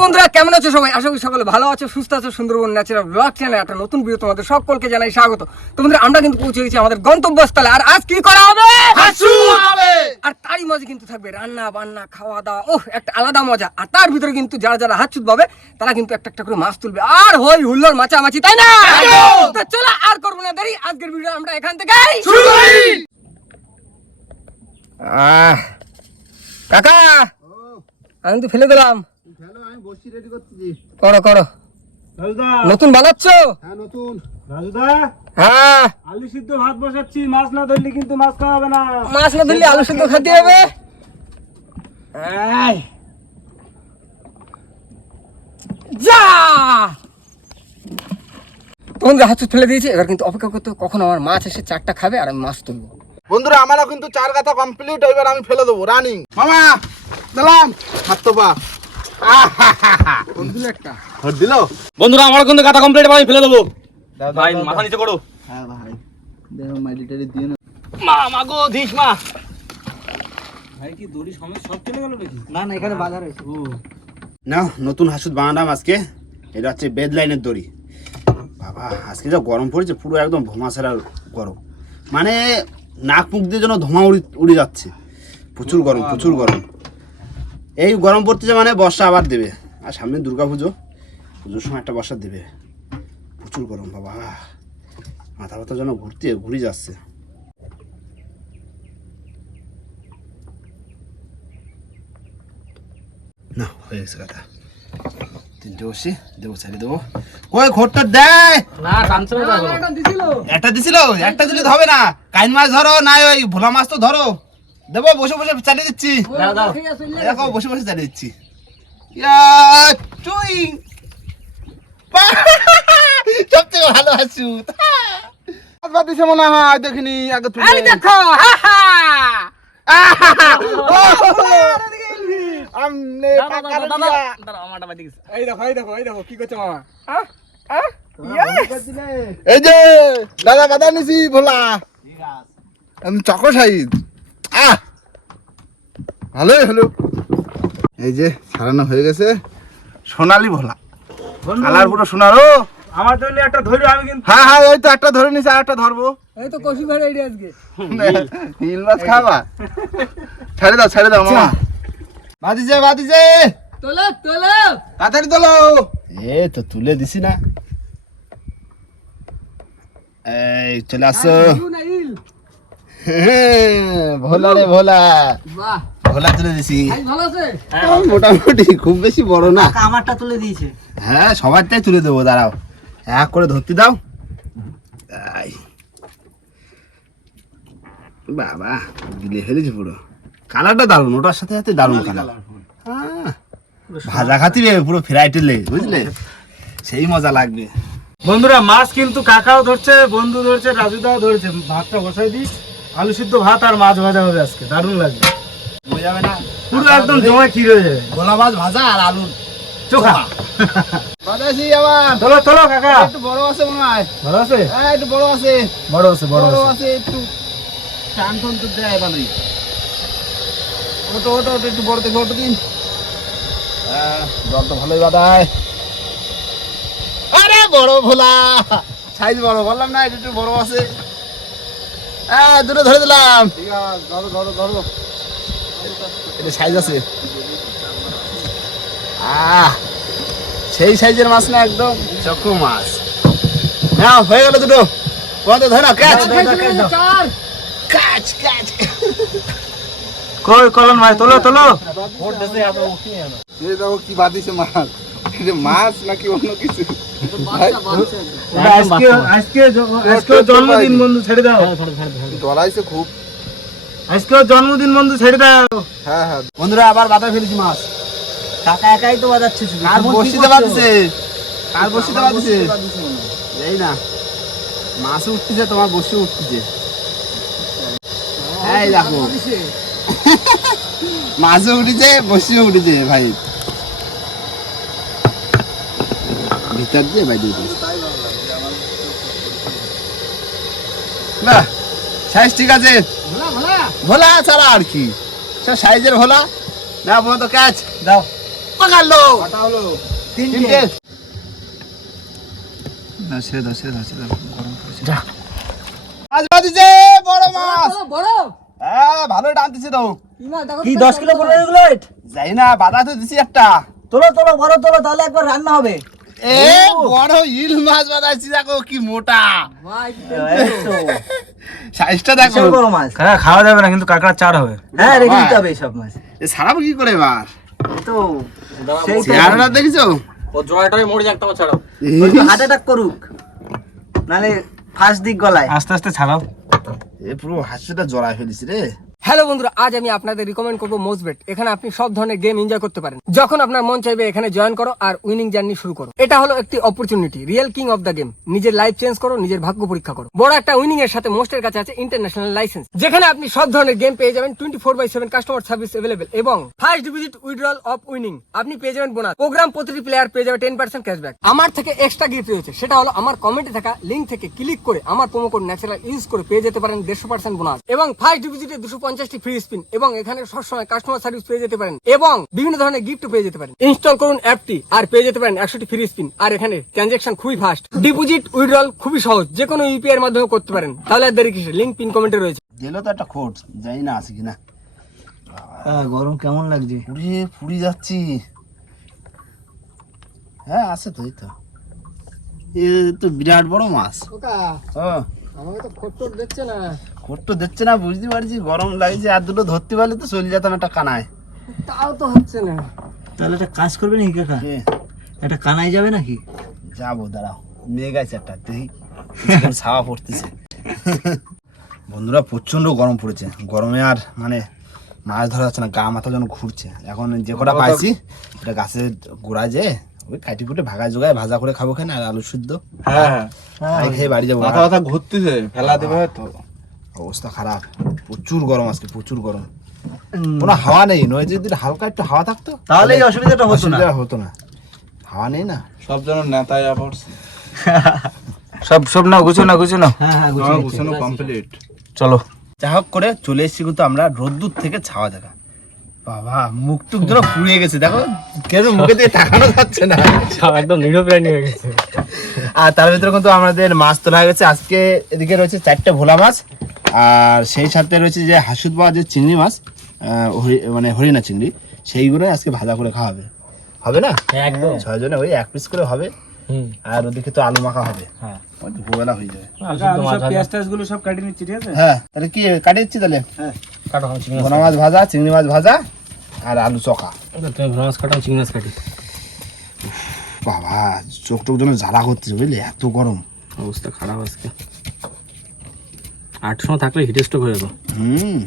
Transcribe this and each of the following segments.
নমস্কার বন্ধুরা কেমন আছো সবাই? আশা করি সকলে ভালো আছো সুস্থ আছো সুন্দরবন ন্যাচারাল ব্লগ চ্যানেলে একটা নতুন ভিডিও তোমাদের সকলকে জানাই স্বাগত। তোমাদের আমরা কিন্তু পৌঁছে গেছি আমাদের গন্তব্যস্থলে। আর আজ কি করা হবে? আর তারই মজা কিন্তু থাকবে রান্না বান্না খাওয়া দাওয়া। ওহ একটা আলাদা মজা। আর তার ভিতরে কিন্তু যারা যারা হাতছুত পাবে তারা কিন্তু একটা একটা করে মাছ তুলবে। আর হই হুল্লোর মাচামাচি তাই না? তো চলো আর করব না দেরি। আজকের ভিডিও আমরা এখান থেকে কাকা! আমি তো ফেলে দিলাম বসি রেডি করতেছি। করো করো। নতুন বানাচ্ছো? হ্যাঁ নতুন। রাজুদা। হ্যাঁ। আলু সিদ্ধ ভাত বসাচ্ছি মাছ না ধরলে কিন্তু মাছ খাওয়া হবে না। মাছ না ধরলে আলু সিদ্ধ খেতে হবে। এই। যা! তখন হাত ফেলে দিয়েছে এবার কিন্তু অপেক্ষা করতে কখন আমার মাছ এসে চারটা খাবে আর আমি মাছ তুলবো। বন্ধুরা আমারও কিন্তু চার কথা কমপ্লিট এবার আমি ফেলে দেবো। রানিং। মামা দিলাম হাত তো পা বন্ধুরা আমার কিন্তু কাটা কমপ্লিট আমি ফেলে দেবো। ভাই মাথা নিচে করো। হ্যাঁ ভাই। দেখো মাইলিটারি দিয়ে না মা মা গো মা। ভাই কি দড়ি সমেত সব চলে গেল নাকি? না না এখানে বাজার আছে। ও। না নতুন হাসুদ বানালাম আজকে। এটা হচ্ছে বেদ লাইনের দড়ি। বাবা আজকে যা গরম পড়েছে পুরো একদম ভোমাসারা গরম। মানে নাক মুখ দিয়ে যেন ধোঁয়া উড়ি উড়ে যাচ্ছে। প্রচুর গরম প্রচুর গরম। এই গরম পড়তেছে মানে বর্ষা আবার দেবে। আর সামনে দুর্গা পুজো পুজোর সময় একটা বর্ষা দেবে। প্রচুর গরম বাবা। মাথা ব্যথা যেন ঘুরতে ঘুরে যাচ্ছে। না হয়ে গেছে কথা। তিনটে বসি দেবো ছাড়ি দেবো। কই ঘোরটা দেয়! না কাঞ্চন একটা দিছিল একটা দিলে হবে না। কাইন মাছ ধরো না ওই ভোলা মাছ তো ধরো। দেবো বসে বসে চালিয়ে দিচ্ছি। দাও দাও। দেখো বসে বসে চালিয়ে দিচ্ছি। ইয়া, চুই। সবথেকে ভালো হাসু। বাদ দিছে মনে হয় দেখিনি আগে তুলে। এই দেখো হা হা। আমনে পাকার দিয়া। এই দেখো এই দেখো কি করছ মামা? এই যে দাদা বাদা নিছি ভোলা। আমি চকো সাইজ আহ! ভালোই হলো। এই যে সারানো হয়ে গেছে। সোনালি ভোলা। কালার পুরো সোনারো। আমার জন্য একটা ধরি আমি কিন্তু হ্যাঁ হ্যাঁ এই তো একটা ধরে নিছি আর একটা ধরবো। এই তো কষি ভাড়া এডি আজকে। হিল মাছ খাবা? ছেড়ে দাও ছেড়ে দাও মামা। বাদিছে বাদিছে তোলো তোলো। তাড়াতাড়ি তোলো। এ তো তুলে দিছি না। এই চলে আসো। না ইল ভোলা রে ভোলা। বাহ। ভোলা তুলে দিছি। ভাই ভালো আছে? মোটামুটি খুব বেশি বড় না। আমারটা তুলে দিয়েছে। হ্যাঁ সবারটাই তুলে দেবো দাঁড়াও। এক করে ধরতে দাও। তাই বাবা গিলে ফেলেছি পুরো। কালারটা দারুণ ওটার সাথে সাথে দারুণ কালার। হ্যাঁ, ভাজা খাতি পুরো ফ্রাইটে লেগে বুঝলে? সেই মজা লাগবে। বন্ধুরা মাছ কিন্তু কাকাও ধরছে বন্ধু ধরছে রাজুদাও ধরছে। ভাতটা বসাই দিই আলু সিদ্ধ ভাত আর মাছ ভাজা হবে আজকে দারুণ লাগবে। যাবে না? পুরো একদম জমা ক্ষীর হয়ে যাবে। গোলা মাছ ভাজা আর আলু চোখা। বাদাসি আবার। তোলো তোলো কাকা। একটু বড় আছে মনে হয়। ভালো আছে? একটু বড় আছে। বড় আছে বড় বড় আছে। আছে একটু টান টান তো দেয় ভালোই। ওটো ওটো ওটো একটু বড় দেখে ওটো দিন। জল তো ভালোই বাদায়। আরে বড় ভোলা। সাইজ বড় বললাম না এটা একটু বড় আছে। হ্যাঁ দুটো ধরে দিলাম। এটা সাইজ আছে। আহ সেই সাইজের মাছ না একদম। চকু মাছ। হ্যাঁ হয়ে গেল দুটো। তোমাদের ধরে নাও ক্যাচ ক্যাচ ক্যাচ কই কলন ভাই তোলো তোলো। এই দেখো কি বাদিছে মাছ। মাছ নাকি অন্য কিছু? আজকে আজকে আজকে জন্মদিন বন্ধু ছেড়ে দাও। ডরাইছে খুব। আজকে জন্মদিন বন্ধু ছেড়ে দাও। হ্যাঁ হ্যাঁ। বন্ধুরা আবার বাধা ফেলেছি মাছ। কাকা একাই তো বাজাচ্ছে কার বসিতে বাঁধছে কার বসিতে বাঁধছে এই না মাছ উঠতেছে তোমার বসে উঠতেছে। এই দেখো। মাছও উঠেছে বসিও উঠেছে ভাই। ভিতর দিয়ে ভাই দুটো না সাইজ ঠিক আছে। ভোলা ভোলা ভোলা ছাড়া আর কি? সব সাইজের ভোলা? না বন্ধ ক্যাচ দাও। পাকালো। তিনটে। না ছেড়ে দাও ছেড়ে দাও ছেড়ে দাও গরম পড়েছে মাছ বাঁধিছে বড় মাছ। বড় হ্যাঁ ভালো টানতেছে তো। কি মাছ? দেখো কি তো দশ কিলো পনেরো কিলো ওয়েট যাই না বাধা তো দিছি একটা। তোলো তোলো বড় তোলো তাহলে একবার রান্না হবে। এ বড় ইল মাছ বাঁধাচ্ছি দেখো কি মোটা। সাইজটা দেখো। বড় মাছ? কাকা খাওয়া যাবে না কিন্তু কাঁকড়া চার হবে। হ্যাঁ রেখে দিতে হবে সব মাছ। এ ছাড়াবো কি করে এবার? তো সেই চেহারাটা দেখেছ? ও জয়টাই মরে যাক তোমার ছাড়াও। হার্ট অ্যাটাক করুক। নালে ফার্স্ট দিক গলায়। আস্তে আস্তে ছাড়াও। এ পুরো হাসিটা জড়ায় ফেলিস রে। হ্যালো বন্ধুরা, আজ আমি আপনাদের রিকমেন্ড করব মোজবেট এখানে আপনি সব ধরনের গেম এনজয় করতে পারেন। যখন আপনার মন চাইবে এখানে জয়েন করো আর উইনিং জার্নি শুরু করো। এটা হলো একটি opportunity real king of the game নিজের লাইফ চেঞ্জ করো, নিজের ভাগ্য পরীক্ষা করো। বড় একটা উইনিং এর সাথে মোস্টের কাছে আছে ইন্টারন্যাশনাল লাইসেন্স যেখানে আপনি সব ধরনের গেম পেয়ে যাবেন twenty four by seven customer service available এবং first deposit withdrawal of winning আপনি পেয়ে যাবেন বোনাস প্রোগ্রাম প্রতিটি প্লেয়ার পেয়ে যাবে টেন পার্সেন্ট ক্যাশব্যাক আমার থেকে এক্সট্রা গিফট রয়েছে। সেটা হলো আমার কমেন্টে থাকা লিঙ্ক থেকে ক্লিক করে আমার প্রোমো কোড ন্যাচারাল ইউজ করে পেয়ে যেতে পারেন দেড়শো পার্সেন্ট বোনাস এবং ফার্স্ট ডিপোজিটে দুশো পঞ্চাশটি ফ্রি স্পিন এবং এখানে সবসময় কাস্টমার সার্ভিস পেয়ে যেতে পারেন এবং বিভিন্ন ধরনের গিফট পেয়ে যেতে পারেন। ইনস্টল করুন অ্যাপটি আর পেয়ে যেতে পারেন একশোটি ফ্রি স্পিন আর এখানে ট্রানজেকশন খুবই ফাস্ট ডিপোজিট উইড্রল খুবই সহজ। যে কোনো ইউপিআই এর মাধ্যমে করতে পারেন। তাহলে আর দেরি কিসের? লিঙ্ক পিন কমেন্টে রয়েছে। দিল তো একটা খোঁজ জানি না আছে কিনা। হ্যাঁ, গরম কেমন লাগছে? পুড়ে পুড়ে যাচ্ছি। হ্যাঁ আছে তো এই তো। এ তো বিরাট বড় মাছ। ওকা ও। আমাকে তো খোট দেখছে না। খোট্ট দিচ্ছে না বুঝতে পারছি। গরম লাগছে আর দুটো ধরতে পারলে তো চলে যেতাম একটা কানায়। তাও তো হচ্ছে না। তাহলে একটা কাজ করবে নাকি কাকা? একটা কানাই যাবে নাকি? যাব দাঁড়াও। মেঘ আছে একটা দেখি। ছাওয়া পড়তেছে। বন্ধুরা প্রচণ্ড গরম পড়েছে। গরমে আর মানে মাছ ধরা যাচ্ছে না গা মাথা যেন ঘুরছে। এখন যে কটা পাইছি এটা গাছের গোড়া যে ওই কাটি কুটে ভাগা জোগায় ভাজা করে খাব খানে আর আলু সিদ্ধ। হ্যাঁ। তাই খেয়ে বাড়ি যাব। মাথা ব্যথা ঘুরতেছে ফেলা দেবে হয়তো। অবস্থা খারাপ। প্রচুর গরম আজকে প্রচুর গরম। কোনো হাওয়া নেই নয় যদি হালকা একটু হাওয়া থাকতো তাহলে এই অসুবিধাটা হতো না। হতো না। হাওয়া নেই না। সব জন নেতায় পড়ছে সব সব না গুছো না গুছো না হ্যাঁ হ্যাঁ গুছিয়ে গুছানো কমপ্লিট চলো। যা হোক করে চলে এসেছি কিন্তু আমরা রোদ্দুর থেকে ছাওয়া জায়গা। বাবা মুখ টুক যেন পুড়িয়ে গেছে। দেখো কেন মুখে দিয়ে তাকানো যাচ্ছে না। একদম নিরপ্রাণী হয়ে গেছে। আর তার ভিতরে কিন্তু আমাদের মাছ তোলা হয়ে গেছে। আজকে এদিকে রয়েছে চারটে ভোলা মাছ। আর সেই সাথে রয়েছে যে হাসুদ বা যে চিংড়ি মাছ মানে হরিণা চিংড়ি সেইগুলো আজকে ভাজা করে খাওয়া হবে হবে না একদম। ছয় জনে ওই এক পিস করে হবে। আর ওদিকে তো আলু মাখা হবে। হ্যাঁ। ওই দুপুরবেলা হয়ে যাবে। পেঁয়াজ টেয়াজগুলো সব কাটিয়ে নিচ্ছি ঠিক আছে? হ্যাঁ তাহলে কি কাটিয়ে দিচ্ছি তাহলে? ভোনা মাছ ভাজা চিংড়ি মাছ ভাজা আর আলু চকা। মাছ তুমি মাছ কাটো আমি চিংড়ি মাছ কাটি। বাবা চোখ টোক যেন জ্বালা করছে বুঝলি? এত গরম। অবস্থা খারাপ আজকে। আটশো থাকলে হিট স্ট্রোক হয়ে যেত। হুম।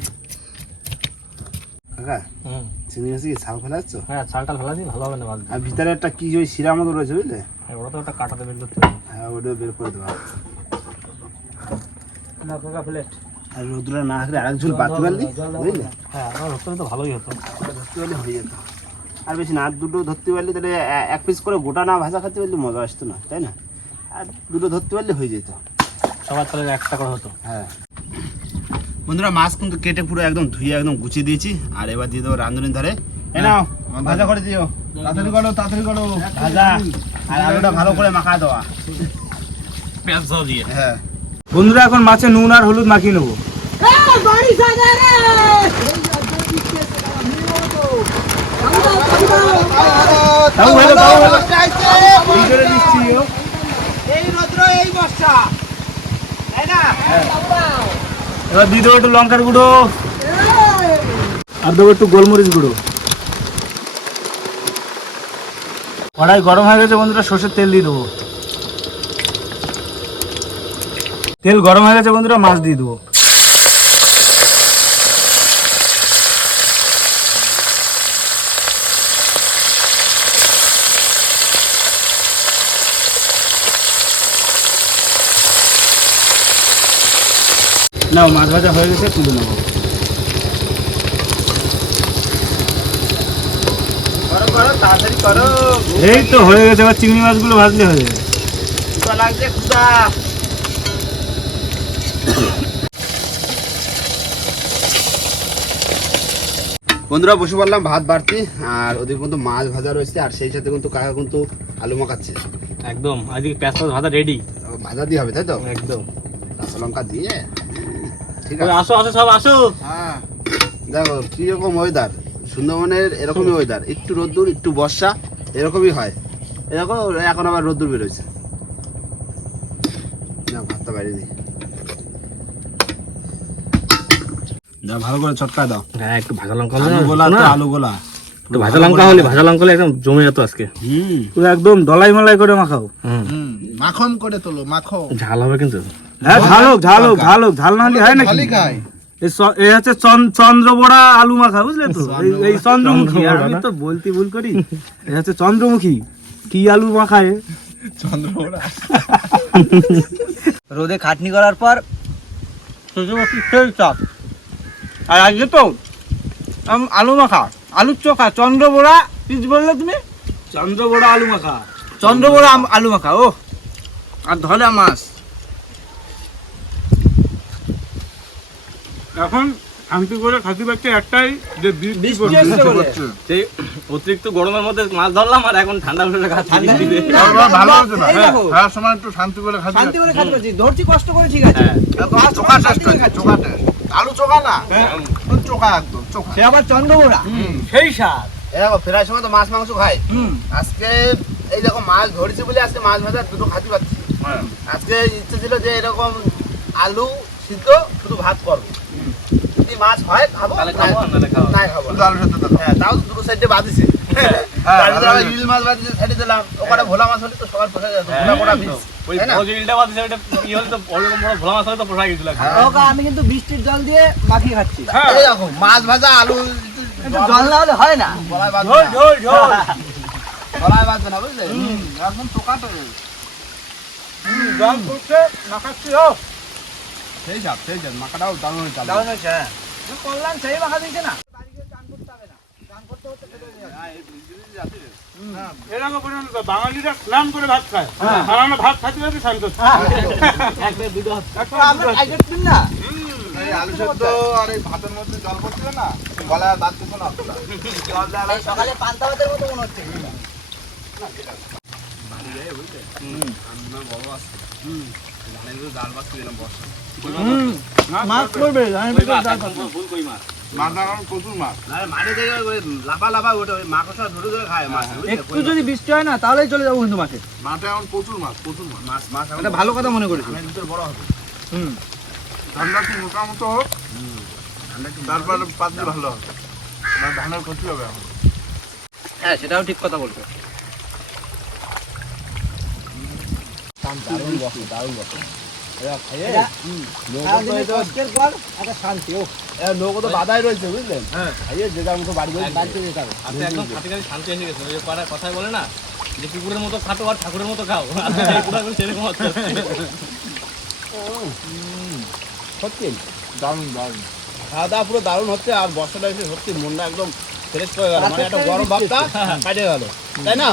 কাকা চিংড়ি মাছে কি ছাল ফেলা যাচ্ছ হ্যাঁ চালটা ফেলা দিই ভালো হবে না মাছ আর ভিতরে একটা কি ওই শিরা মতো রয়েছে বুঝলে? ওটা তো একটা কাটাতে বের করতে হবে। হ্যাঁ ওটা বের করে দেওয়া না কাকা প্লেট আর রোদ্রে না থাকলে আরেক ঝুল বাড়তে পারলি বুঝলে? হ্যাঁ আমার ধরতে তো ভালোই হতো। ধরতে পারলে হয়ে যেত। আর বেশি না দুটো ধরতে পারলে তাহলে এক পিস করে গোটা না ভাজা খেতে পারলে মজা আসতো না তাই না? আর দুটো ধরতে পারলে হয়ে যেত। সবার তাহলে একটা করে হতো। হ্যাঁ। বন্ধুরা মাছ কিন্তু কেটে পুরো একদম ধুয়ে একদম গুছিয়ে দিয়েছি। আর এবার দিয়ে দেবো রাঁধুনির ধারে। এ নাও ভাজা করে দিও। তাড়াতাড়ি করো তাড়াতাড়ি করো। ভাজা। আর আলুটা ভালো করে মাখা দেওয়া। পেঁয়াজ দিয়ে। হ্যাঁ। বন্ধুরা এখন মাছে নুন আর হলুদ মাখিয়ে নেব। এই দিচ্ছি ও। এবার দিয়ে দেবো একটু লঙ্কার গুঁড়ো। আর দেবো একটু গোলমরিচ গুঁড়ো। কড়াই গরম হয়ে গেছে বন্ধুরা সর্ষের তেল দিয়ে দেবো। তেল গরম হয়ে গেছে বন্ধুরা মাছ দিয়ে দেবো। নাও মাছ ভাজা হয়ে গেছে তুলে নেব এই তো হয়ে গেছে এবার চিংড়ি মাছগুলো ভাজলে হয়ে যাবে। লাগছে বন্ধুরা বসে পড়লাম ভাত বাড়তি আর ওদিকে কিন্তু মাছ ভাজা রয়েছে আর সেই সাথে কিন্তু কাকা কিন্তু আলু মাখাচ্ছে। একদম আজকে পেঁয়াজ ভাজা রেডি। ভাজা দিয়ে হবে তাই তো? একদম। কাঁচা লঙ্কা দিয়ে ঠিক আছে। আসো আসো সব আসো। হ্যাঁ। দেখো কীরকম ওয়েদার সুন্দরবনের এরকমই ওয়েদার একটু রোদ্দুর একটু বর্ষা এরকমই হয়। এরকম এখন আবার রোদ্দুর বেরোচ্ছে না ভাতটা বাইরে নেই যা ভালো করে চটকা দাও। হ্যাঁ একটু ভাজা লঙ্কা আলু গোলা তো আলু গোলা একটু ভাজা লঙ্কা হলে ভাজা লঙ্কা একদম জমে যেত আজকে। হুম। পুরো একদম দলাই মালাই করে মাখাও। হুম। মাখন করে তোলো মাখো। ঝাল হবে কিন্তু। হ্যাঁ ঝাল হোক ঝাল ঝাল না হয় নাকি? এই হচ্ছে চন- চন্দ্রবোড়া আলু মাখা বুঝলে তো? এই- চন্দ্রমুখী আমি তো বলতে ভুল করি। এই হচ্ছে চন্দ্রমুখী। কি আলু মাখায়? চন্দ্রবড়া। রোদে খাটনি করার পর শ্বশুরবাড়ি সেই চাপ। আর আজকে তো আলু মাখা আলুর চোখা চন্দ্রবোড়া কি বললে তুমি? চন্দ্রবোড়া আলু মাখা। চন্দ্রবোড়া আম- আলু মাখা ও আর ধলা মাছ। এখন শান্তি করে খাসি বাচ্চা একটাই যে সেই অতিরিক্ত গরমের মধ্যে মাছ ধরলাম আর এখন ঠান্ডা ভালো আছে না? দেখো। হ্যাঁ সময় একটু শান্তি করে শান্তি করে ধরছি কষ্ট করে ঠিক আছে। চোখা টেস্ট চোখা টেস্ট আলু চোখা না? চোখা একদম চোখা। সে আবার চন্দ্রবোড়া সেই স্বাদ। ফেরার সময় তো মাছ মাংস খাই আজকে এই দেখো মাছ ধরেছি বলে আজকে মাছ ভাজা দুটো খাতে পাচ্ছি আজকে ইচ্ছে ছিল যে এরকম আলু সিদ্ধ শুধু ভাত করব। মাছ হয় খাব তাহলে খাব নাহলে খাব। না। নাই খাব। আলু সেদ্ধ দাও হ্যাঁ তাও দুটো সাইডে বাঁধিছে। তার ভিতরে আবার ইলিশ মাছ বাঁধিছে সাইডে দিলাম। ওখানে ভোলা মাছ হলে তো সবার পোষা যেত ভোলা কোটা পিস ওই না? বাদ দিছে ওটা কি হলে তো ওরকম বড় ভোলা মাছ হলে তো পোষা গেছিল ওকা আমি কিন্তু বৃষ্টির জল দিয়ে মাখিয়ে খাচ্ছি। এই দেখো মাছ ভাজা আলু একটু জল না হলে হয় না। গলায় বাঁধবে ঝোল ঝোল ঝোল। গলায় বাঁধবে না বুঝলে? একদম চোখা টেস্ট জল করছে মাখাচ্ছি ও সেই সাপ সেই সাপ মাখাটাও দারুণ দারুণ হয়েছে হ্যাঁ। সেই মাখা দিয়েছে না বাঙালিরা স্নান করে ভাত খায় আমরা ভাত পিন না আলু সেদ্ধ আর ভাতের মধ্যে জল পড়ছিল না গলায় বাঁধতেছে না। সকালে পান্তা ভাতের মতো মনে হচ্ছে মাছ মাছ এখন প্রচুর মাছ। আরে মাঠে থেকে ওই লাফা লাফা ওটা ওই মাকড়সা ধরে ধরে খায় মাছ বুঝলে? একটু যদি বৃষ্টি হয় না তাহলেই চলে যাব কিন্তু মাঠে। মাঠে এখন প্রচুর মাছ প্রচুর মাছ। মাছ মাছ এটা ভালো কথা মনে করেছি বড় হবে। হুম। ঠান্ডা কি মোটামুটি হোক তারপরে পাতলে ভালো হবে। ধানের ক্ষতি হবে এখন। হ্যাঁ সেটাও ঠিক কথা বলছো। সারাদিনের কষ্টের পর একটা শান্তি তো বাধাই রয়েছে বুঝলেন? হ্যাঁ। যে যার মতো বাড়ি বাড়িতে যেতে হবে। আজকে একদম খাটিখানি শান্তি এসে গেছে। ওই পাড়ায় কথাই বলে না যে কুকুরের মতো খাটো আর ঠাকুরের মতো খাও। আজকে এই পুরো একদম সেরকম হচ্ছে। সত্যি। দারুণ দারুণ। খাওয়া দাওয়া পুরো দারুণ হচ্ছে আর বর্ষাটা এসে সত্যি মনটা একদম ফ্রেশ হয়ে গেল। মানে একটা গরম ভাবটা কাটে গেল। তাই না?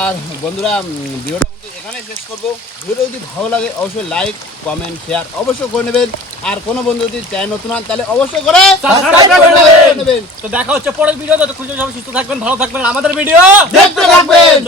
আর বন্ধুরা ভিডিওটা কিন্তু এখানে শেষ করব। ভিডিওটা যদি ভালো লাগে অবশ্যই লাইক কমেন্ট শেয়ার অবশ্যই করে নেবেন। আর কোনো বন্ধু যদি চায় নতুন হন তাহলে অবশ্যই করে নেবেন। তো দেখা হচ্ছে পরের ভিডিও খুশি সবাই সুস্থ থাকবেন ভালো থাকবেন। আমাদের ভিডিও দেখতে থাকবেন!